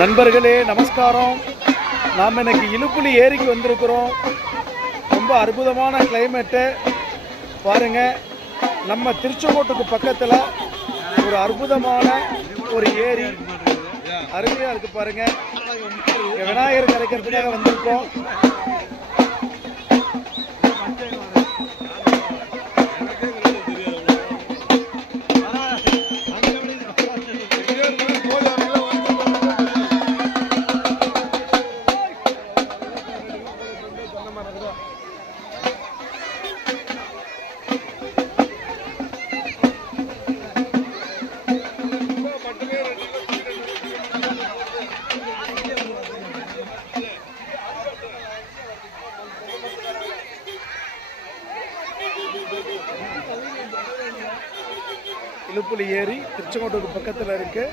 நண்பர்களே நமஸ்காரம். நாம் இன்னைக்கு இலுப்புலி ஏரிக்கு வந்திருக்கிறோம். ரொம்ப அற்புதமான கிளைமேட்டு பாருங்க. நம்ம திருச்செங்கோட்டுக்கு பக்கத்தில் ஒரு அற்புதமான ஒரு ஏரி அருமையாக இருக்கு பாருங்க. விநாயகர் கரைக்கிறதுக்காக வந்திருக்கோம். இலுப்புலி ஏரி திருச்செங்கோட்டுக்கு பக்கத்தில் இருக்குது.